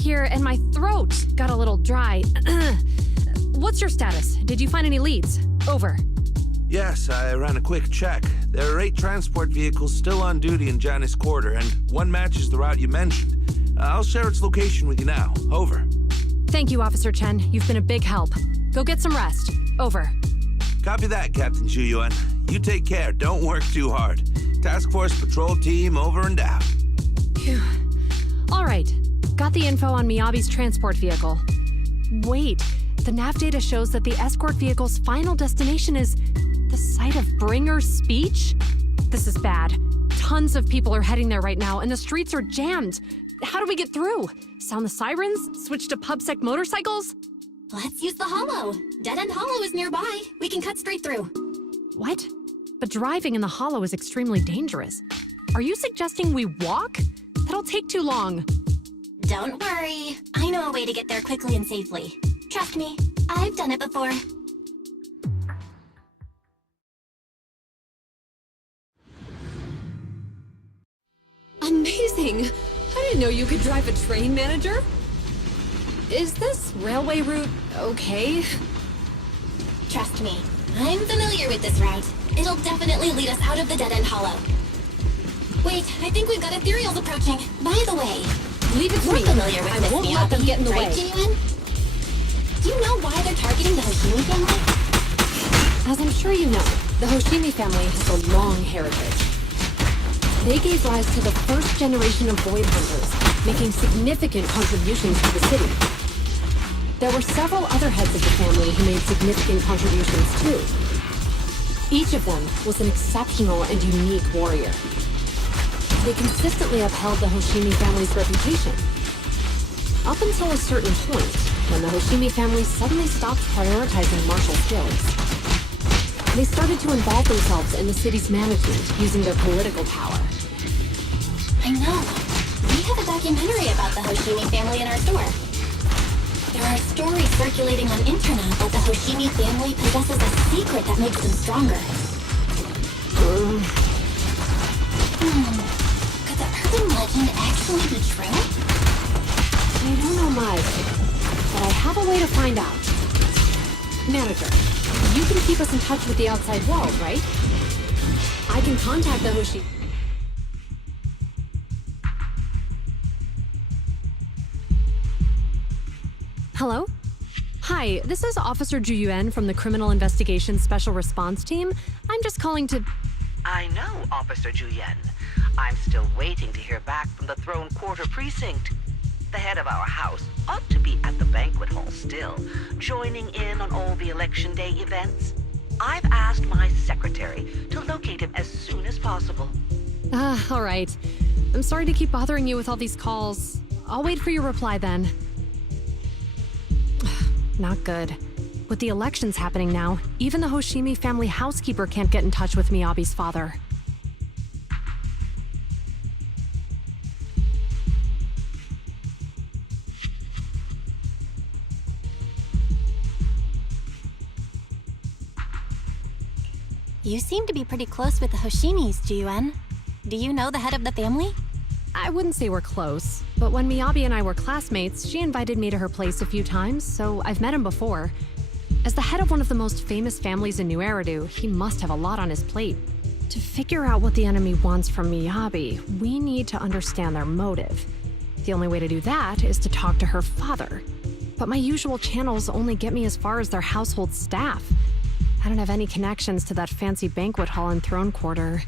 here and my throat got a little dry. What's your status? Did you find any leads? Over. Yes, I ran a quick check. There are 8 transport vehicles still on duty in Janus Quarter, and one matches the route you mentioned. I'll share its location with you now. Over. Thank you, Officer Chen. You've been a big help. Go get some rest. Over. Copy that, Captain Zhuyuan. You take care. Don't work too hard. Task Force Patrol Team over and out. Phew. All right. Got the info on Miyabi's transport vehicle. Wait. The nav data shows that the escort vehicle's final destination is the site of Bringer's speech? This is bad. Tons of people are heading there right now, and the streets are jammed. How do we get through? Sound the sirens? Switch to PubSec motorcycles? Let's use the hollow. Dead End Hollow is nearby. We can cut straight through. What? But driving in the hollow is extremely dangerous. Are you suggesting we walk? That'll take too long. Don't worry. I know a way to get there quickly and safely. Trust me, I've done it before. Amazing! I didn't know you could drive a train, manager. Is this railway route okay? Trust me, I'm familiar with this route. It'll definitely lead us out of the Dead End Hollow. Wait, I think we've got ethereals approaching. By the way, Leave it to we're me. familiar with I this won't let them Miyabi, get in the right, way. Genuine? Do you know why they're targeting the Hoshimi family? As I'm sure you know, the Hoshimi family has a long heritage. They gave rise to the first generation of Void Hunters, making significant contributions to the city. There were several other heads of the family who made significant contributions too. Each of them was an exceptional and unique warrior. They consistently upheld the Hoshimi family's reputation. Up until a certain point, when the Hoshimi family suddenly stopped prioritizing martial skills. They started to involve themselves in the city's management using their political power. I know. We have a documentary about the Hoshimi family in our store. There are stories circulating on internet that the Hoshimi family possesses a secret that makes them stronger. Could the urban legend actually be true? I don't know much, but I have a way to find out. Manager, you can keep us in touch with the outside world, right? I can contact the Hoshi... Hello? Hi, this is Officer Zhuyuan from the Criminal Investigations Special Response Team. I'm just calling to... I know, Officer Juyen. I'm still waiting to hear back from the Throne Quarter Precinct. The head of our house ought to be at the banquet hall still, joining in on all the Election Day events. I've asked my secretary to locate him as soon as possible. All right. I'm sorry to keep bothering you with all these calls. I'll wait for your reply then. Not good. With the elections happening now, even the Hoshimi family housekeeper can't get in touch with Miyabi's father. You seem to be pretty close with the Hoshimis, Jiyuan. Do you know the head of the family? I wouldn't say we're close, but when Miyabi and I were classmates, she invited me to her place a few times, so I've met him before. As the head of one of the most famous families in New Eridu, he must have a lot on his plate. To figure out what the enemy wants from Miyabi, we need to understand their motive. The only way to do that is to talk to her father. But my usual channels only get me as far as their household staff. I don't have any connections to that fancy banquet hall in Throne Quarter.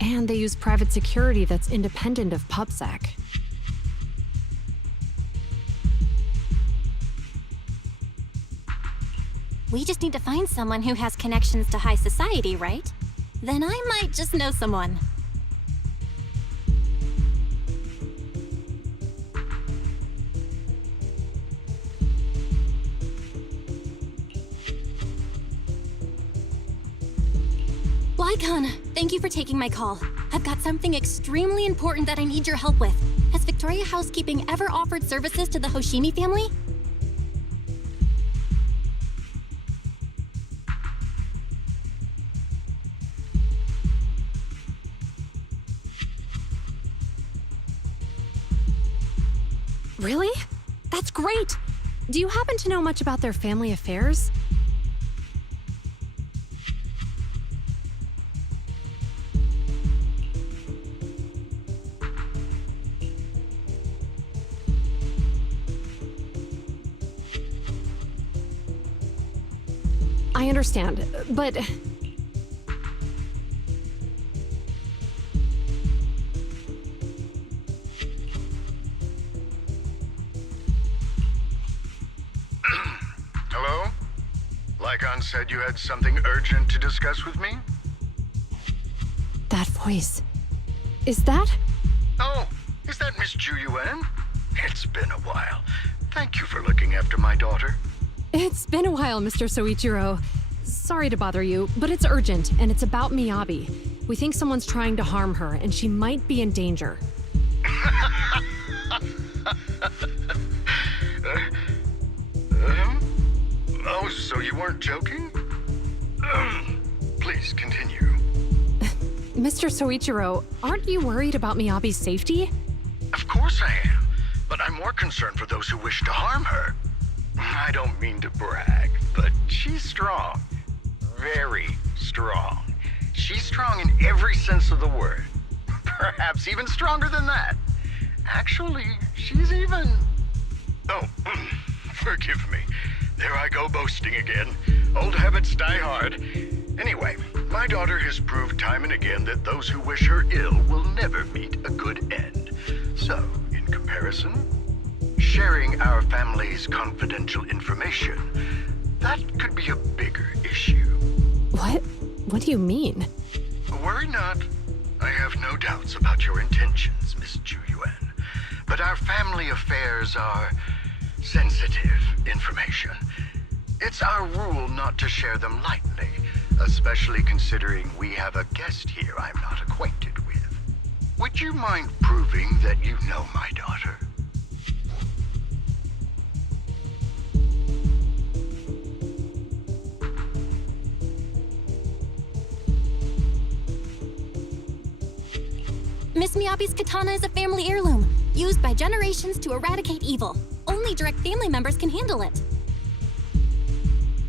And they use private security that's independent of PubSec. We just need to find someone who has connections to high society, right? Then I might just know someone. Lycon, thank you for taking my call. I've got something extremely important that I need your help with. Has Victoria Housekeeping ever offered services to the Hoshimi family? Really? That's great! Do you happen to know much about their family affairs? I understand, but... Hello? Lycon said you had something urgent to discuss with me? That voice... Is that? Oh, is that Miss Ju Yuan? It's been a while. Thank you for looking after my daughter. It's been a while, Mr. Soichiro. Sorry to bother you, but it's urgent, and it's about Miyabi. We think someone's trying to harm her, and she might be in danger. Oh, so you weren't joking? Please continue. Mr. Soichiro, aren't you worried about Miyabi's safety? Of course I am, but I'm more concerned for those who wish to harm her. I don't mean to brag, but she's strong. Very strong. She's strong in every sense of the word. Perhaps even stronger than that. Actually, she's even... Oh, forgive me. There I go boasting again. Old habits die hard. Anyway, my daughter has proved time and again that those who wish her ill will never meet a good end. So, in comparison, sharing our family's confidential information, that could be a bigger issue. What? What do you mean? Worry not. I have no doubts about your intentions, Miss Ju Yuan. But our family affairs are sensitive information. It's our rule not to share them lightly, especially considering we have a guest here I'm not acquainted with. Would you mind proving that you know my daughter? Miss Miyabi's katana is a family heirloom, used by generations to eradicate evil. Only direct family members can handle it.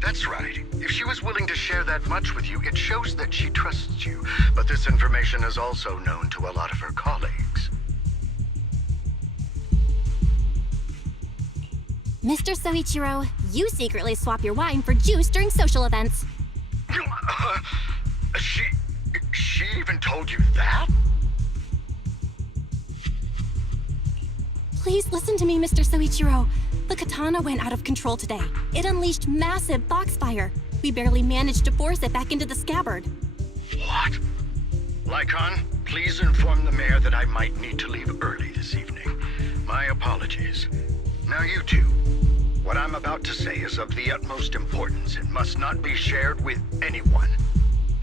That's right. If she was willing to share that much with you, it shows that she trusts you. But this information is also known to a lot of her colleagues. Mr. Soichiro, you secretly swap your wine for juice during social events. She even told you that? Please listen to me, Mr. Soichiro. The katana went out of control today. It unleashed massive foxfire. We barely managed to force it back into the scabbard. What? Lycon, please inform the mayor that I might need to leave early this evening. My apologies. Now you two. What I'm about to say is of the utmost importance and must not be shared with anyone.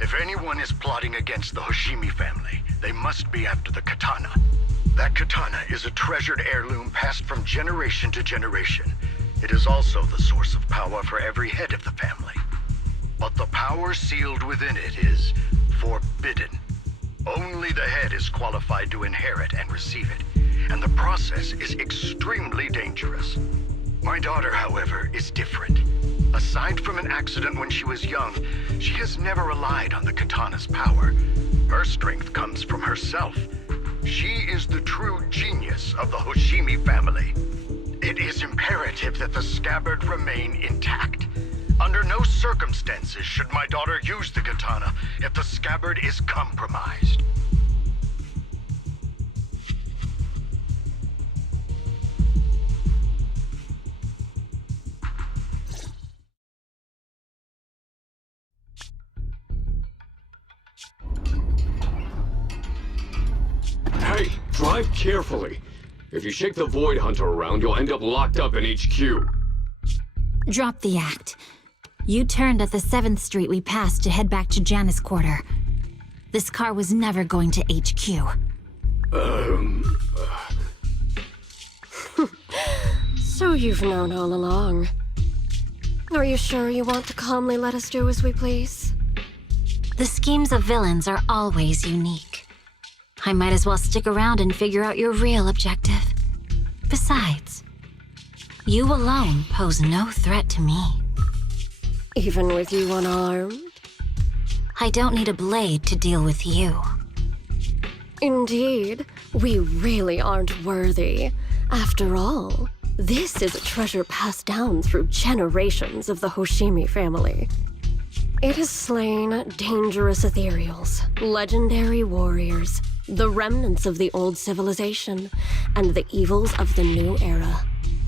If anyone is plotting against the Hoshimi family, they must be after the katana. That katana is a treasured heirloom passed from generation to generation. It is also the source of power for every head of the family. But the power sealed within it is forbidden. Only the head is qualified to inherit and receive it, and the process is extremely dangerous. My daughter, however, is different. Aside from an accident when she was young, she has never relied on the katana's power. Her strength comes from herself. She is the true genius of the Hoshimi family. It is imperative that the scabbard remain intact. Under no circumstances should my daughter use the katana if the scabbard is compromised. Hey, drive carefully. If you shake the Void Hunter around, you'll end up locked up in HQ. Drop the act. You turned at the 7th Street we passed to head back to Janice Quarter. This car was never going to HQ. So you've known all along. Are you sure you want to calmly let us do as we please? The schemes of villains are always unique. I might as well stick around and figure out your real objective. Besides, You alone pose no threat to me. Even with you unarmed? I don't need a blade to deal with you. Indeed, we really aren't worthy. After all, this is a treasure passed down through generations of the Hoshimi family. It has slain dangerous ethereals, legendary warriors, the remnants of the old civilization, and the evils of the new era.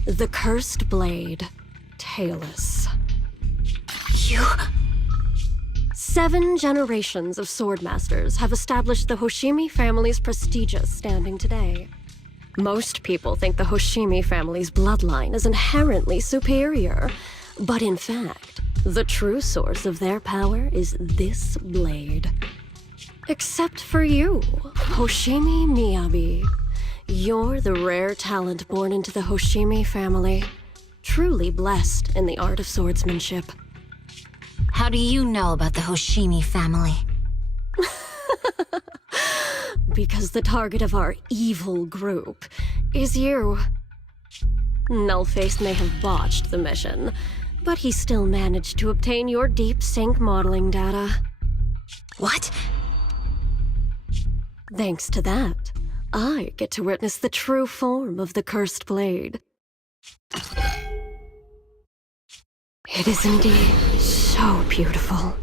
The cursed blade, tailless. You... 7 generations of swordmasters have established the Hoshimi family's prestigious standing today. Most people think the Hoshimi family's bloodline is inherently superior, but in fact, the true source of their power is this blade. Except for you, Hoshimi Miyabi. You're the rare talent born into the Hoshimi family, truly blessed in the art of swordsmanship. How do you know about the Hoshimi family? Because the target of our evil group is you. Nullface may have botched the mission, but he still managed to obtain your deep sync modeling data. What? Thanks to that, I get to witness the true form of the cursed blade. It is indeed so beautiful.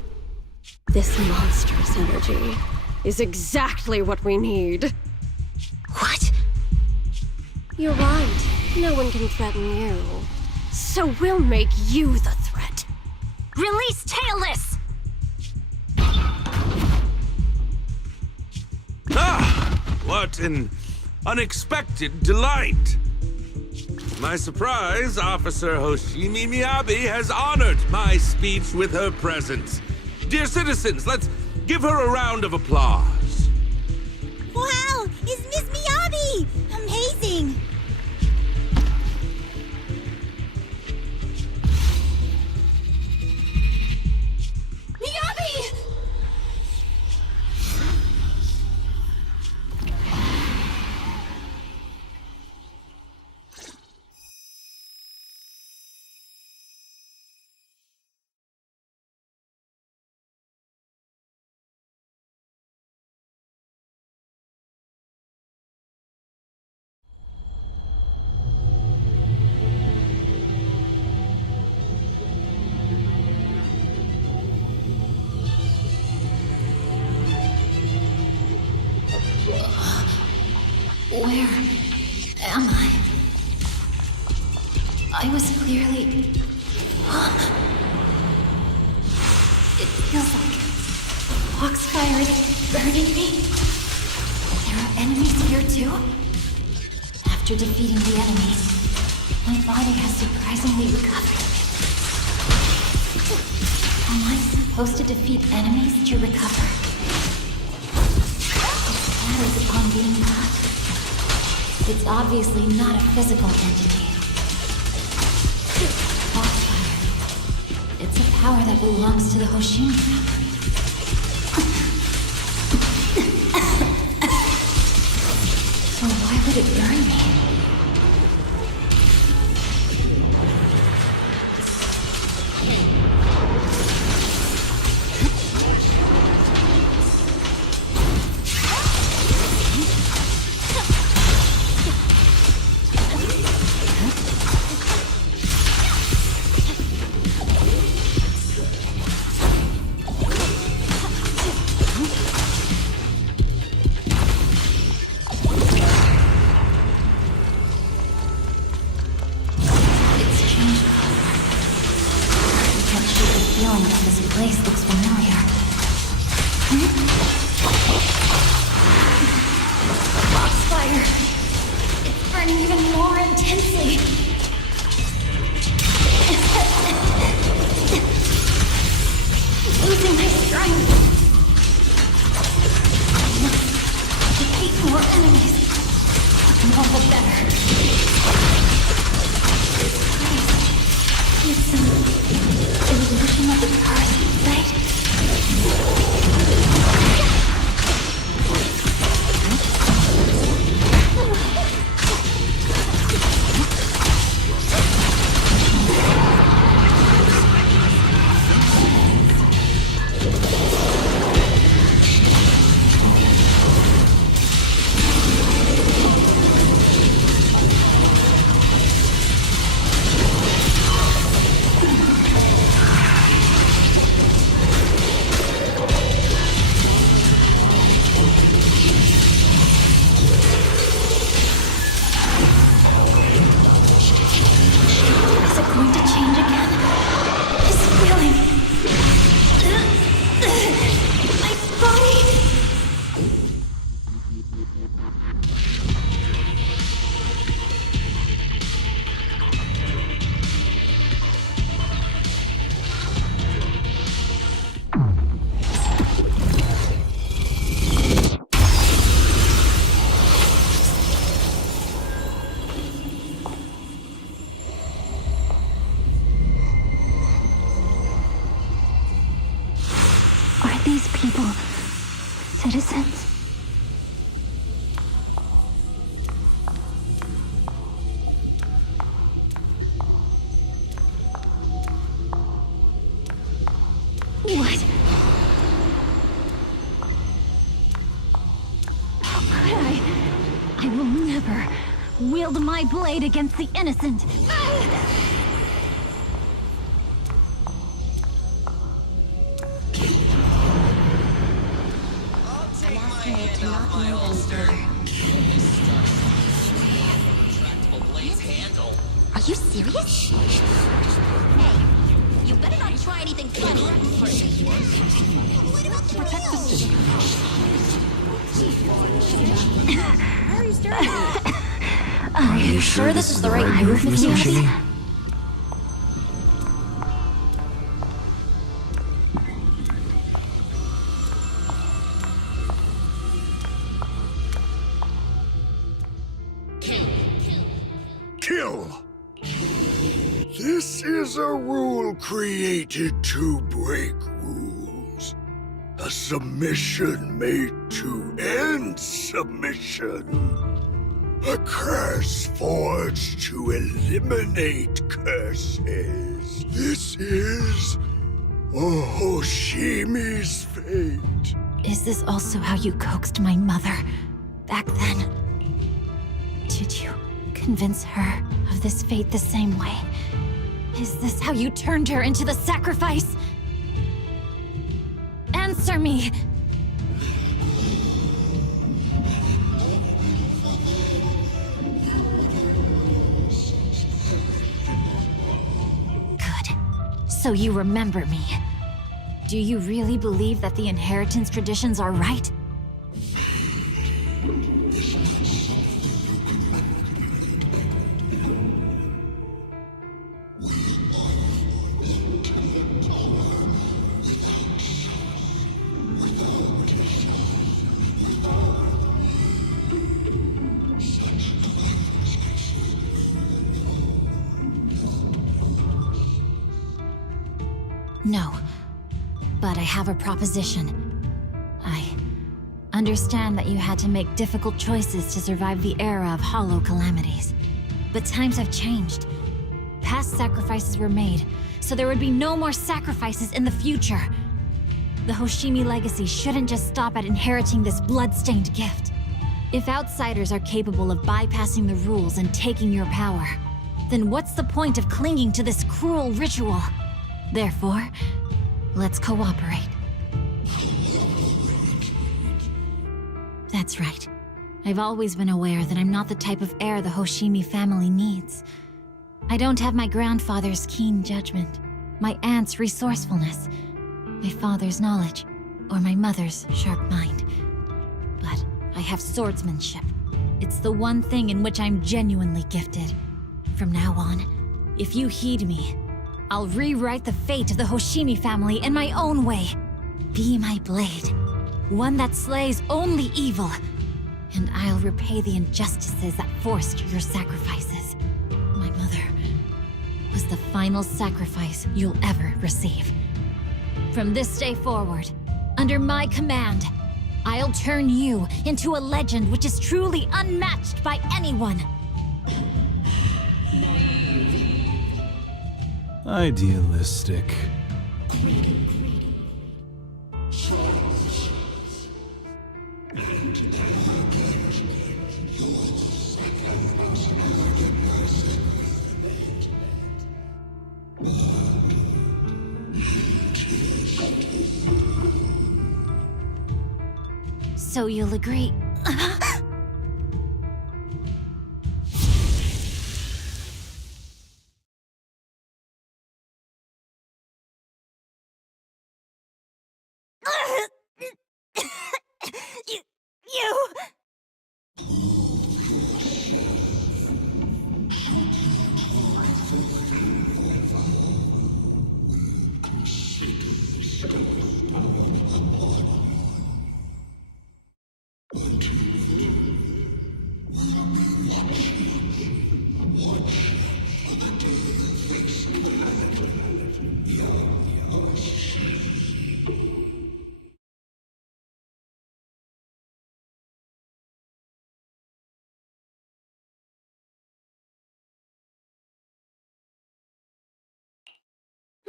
This monstrous energy is exactly what we need. What? You're right. No one can threaten you. So we'll make you the threat. Release Tailless! Ah! What an unexpected delight! To my surprise, Officer Hoshimi Miyabi has honored my speech with her presence. Dear citizens, let's give her a round of applause. Wow! It's Miss Miyabi! Amazing! Miyabi! Where am I? I was clearly... It feels like Foxfire is burning me. There are enemies here too? After defeating the enemies, my body has surprisingly recovered. Am I supposed to defeat enemies to recover? It matters upon being caught. It's obviously not a physical entity. Foxfire. It's a power that belongs to the Hoshimi family. So why would it burn me? citizens. What? How could I? I will never wield my blade against the innocent. Are you serious? Hey, you better not try anything funny. Protect the city. Why are you staring at me? Are you sure this is the right move, Miss Hoshimi? Kill! This is a rule created to break rules. A submission made to end submission. A curse forged to eliminate curses. This is Hoshimi's fate. Is this also how you coaxed my mother back then? Did you convince her of this fate the same way? Is this how you turned her into the sacrifice? Answer me! Good. So you remember me. Do you really believe that the inheritance traditions are right? No. But I have a proposition. I understand that you had to make difficult choices to survive the era of hollow calamities. But times have changed. Past sacrifices were made, so there would be no more sacrifices in the future. The Hoshimi legacy shouldn't just stop at inheriting this blood-stained gift. If outsiders are capable of bypassing the rules and taking your power, then what's the point of clinging to this cruel ritual? Therefore, let's cooperate. That's right. I've always been aware that I'm not the type of heir the Hoshimi family needs. I don't have my grandfather's keen judgment, my aunt's resourcefulness, my father's knowledge, or my mother's sharp mind. But I have swordsmanship. It's the one thing in which I'm genuinely gifted. From now on, if you heed me, I'll rewrite the fate of the Hoshimi family in my own way. Be my blade, one that slays only evil, and I'll repay the injustices that forced your sacrifices. My mother was the final sacrifice you'll ever receive. From this day forward, under my command, I'll turn you into a legend which is truly unmatched by anyone. Idealistic. So you'll agree? You...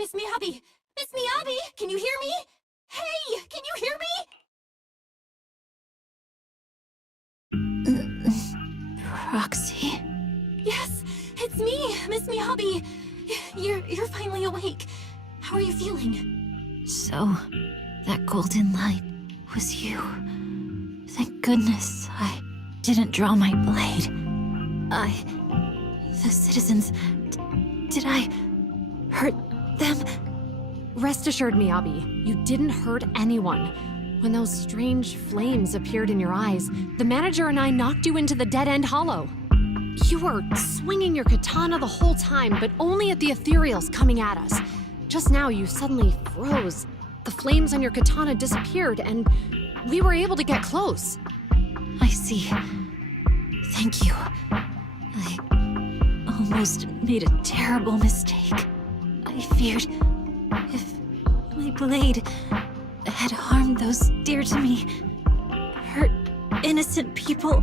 Miss Miyabi! Miss Miyabi! Can you hear me? Hey! Can you hear me? Roxy? Yes! It's me! Miss Miyabi! You're finally awake. How are you feeling? So, that golden light was you. Thank goodness I didn't draw my blade. The citizens... did I hurt them? Rest assured, Miyabi, you didn't hurt anyone. When those strange flames appeared in your eyes, the manager and I knocked you into the dead-end hollow. You were swinging your katana the whole time, but only at the ethereals coming at us. Just now, you suddenly froze. The flames on your katana disappeared, and we were able to get close. I see. Thank you. I almost made a terrible mistake. I feared if my blade had harmed those dear to me, hurt innocent people,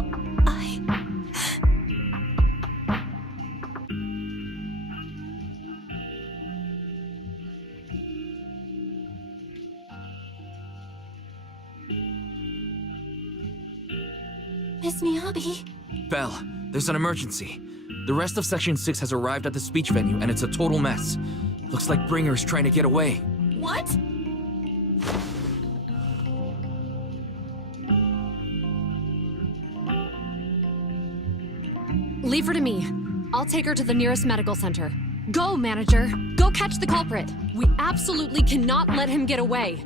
Miss Miyabi? Belle, there's an emergency. The rest of Section 6 has arrived at the speech venue, and it's a total mess. Looks like Bringer's trying to get away. What? Leave her to me. I'll take her to the nearest medical center. Go, manager. Go catch the culprit. We absolutely cannot let him get away.